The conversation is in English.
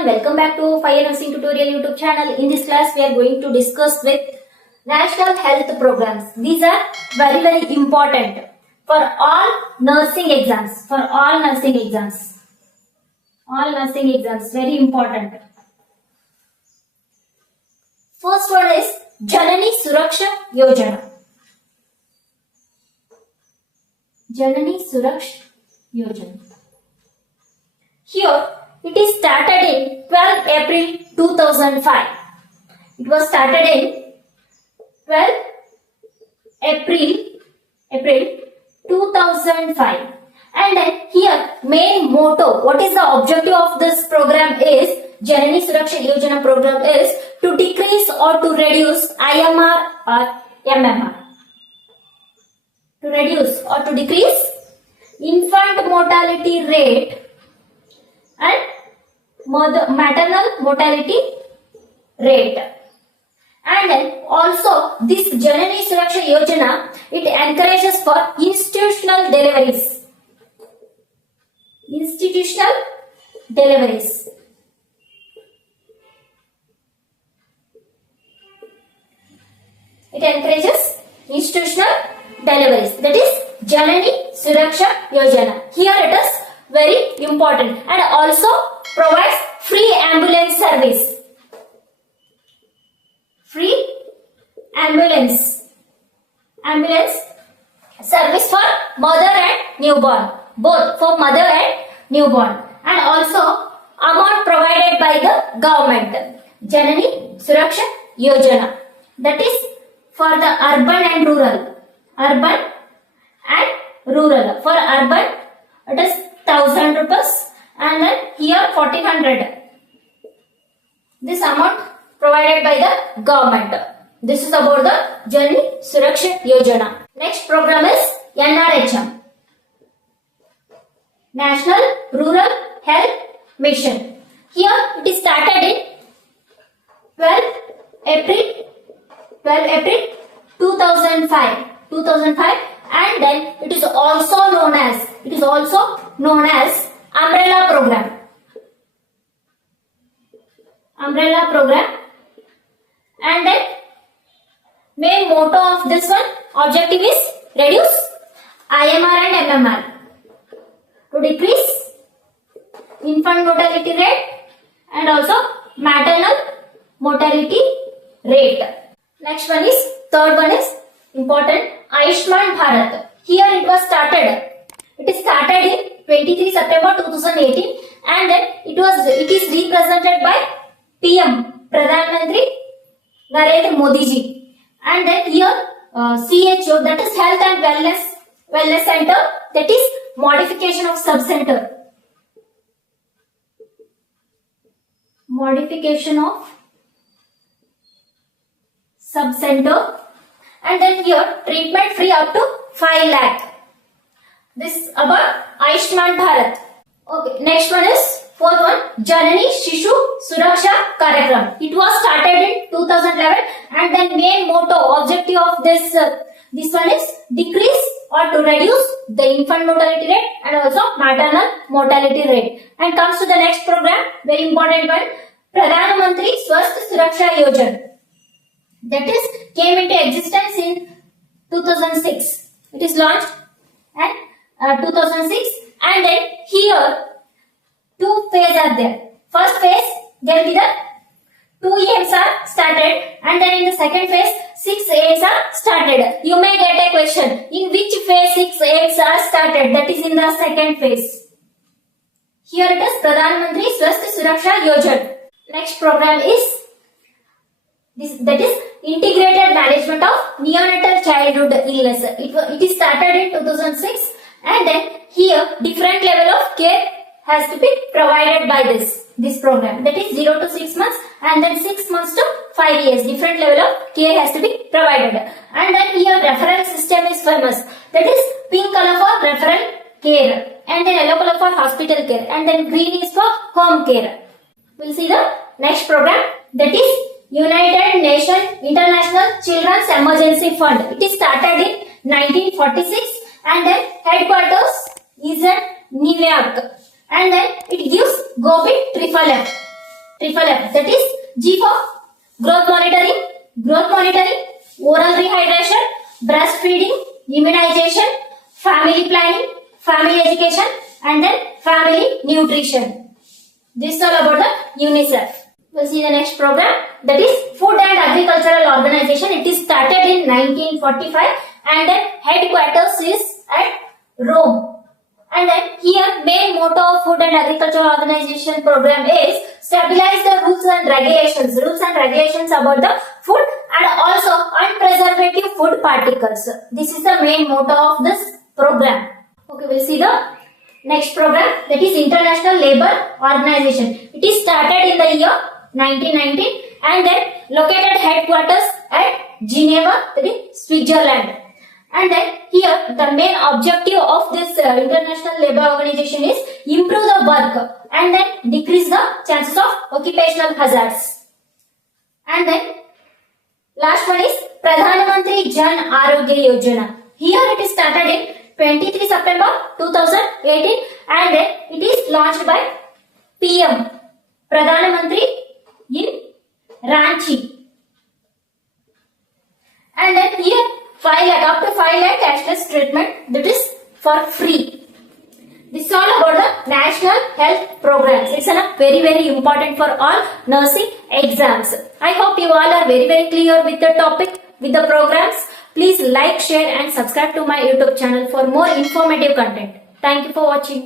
everyone, welcome back to Fire Nursing Tutorial YouTube channel. In this class we are going to discuss with National Health Programs. These are very important for all nursing exams. All nursing exams, very important. First one is Janani Suraksha Yojana. Janani Suraksha Yojana. Here it is started in 12 April 2005. It was started in 12 April 2005. And then here main motto, what is the objective of this program is, Janani Suraksha Yojana program is to decrease or to reduce IMR or MMR. To reduce or to decrease infant mortality rate and maternal mortality rate. And then also this Janani Suraksha Yojana, it encourages for institutional deliveries. It encourages institutional deliveries. That is Janani Suraksha Yojana. Here it is very important, and also provides free ambulance service. Free ambulance service for mother and newborn, both for mother and newborn, and also amount provided by the government. Janani Suraksha Yojana, that is for the urban and rural. For urban it is 1000 rupees, and then here 1400. This amount provided by the government. This is about the Janani Suraksha Yojana. Next program is NRHM, National Rural Health Mission. Here it is started in 12 April 2005, and then it is also known as Umbrella Program. And then main motto of this one, objective is reduce IMR and MMR, to decrease infant mortality rate and also maternal mortality rate. Next one is, third one is important, Ayushman Bharat. Here it was started. It is started in 23 September 2018, and then it is represented by PM Pradhan Mantri Narendra Modi ji. And then here CHO, that is Health and Wellness Center, that is modification of sub-center. And then here treatment free up to 5 lakh. This about Ayushman Bharat. Okay, next one is fourth one, Janani Shishu Suraksha Karyakram. It was started in 2011, and then main motto, objective of this one is decrease or to reduce the infant mortality rate and also maternal mortality rate. And comes to the next program, very important one, Pradhan Mantri Swasth Suraksha Yojana. That is came into existence in 2006. It is launched at 2006, and then here 2 phases are there. First phase, there will be the 2 aims are started, and then in the second phase 6 aims are started. You may get a question, in which phase 6 aims are started? That is in the second phase. Here it is Pradhan Mantri Swasth Suraksha Yojana. Next program is that is integrated management of neonatal childhood illness. It is started in 2006, and then here different level of care has to be provided by this program. That is 0 to 6 months, and then 6 months to 5 years. Different level of care has to be provided. And then here referral system is famous. That is pink color for referral care, and then yellow color for hospital care, and then green is for home care. We'll see the next program, that is United Nations International Children's Emergency Fund. It is started in 1946, and then headquarters is at New York, and then it gives Gobi Triphalem. triple F, that is G for growth monitoring, oral rehydration, breastfeeding, immunization, family planning, family education, and then family nutrition. This is all about the UNICEF. We'll see the next program, that is Food and Agricultural Organization. It is started in 1945 and then headquarters is at Rome. And then here main motto of Food and Agricultural Organization program is stabilize the rules and regulations about the food and also unpreservative food particles. This is the main motto of this program. Okay, we'll see the next program, that is International Labour Organization. It is started in the year 1919 and then located headquarters at Geneva, that is Switzerland. And then here the main objective of this International Labour Organization is improve the work and then decrease the chances of occupational hazards. And then last one is Pradhan Mantri Jan Arogya Yojana. Here it is started in 23 September 2018 and then it is launched by PM Pradhan Mantri in Ranchi. And then here 5 lakh, up to 5 lakh cashless treatment, that is for free. This is all about the National Health Programs. It's very important for all nursing exams. I hope you all are very clear with the topic, with the programs. Please like, share and subscribe to my YouTube channel for more informative content. Thank you for watching.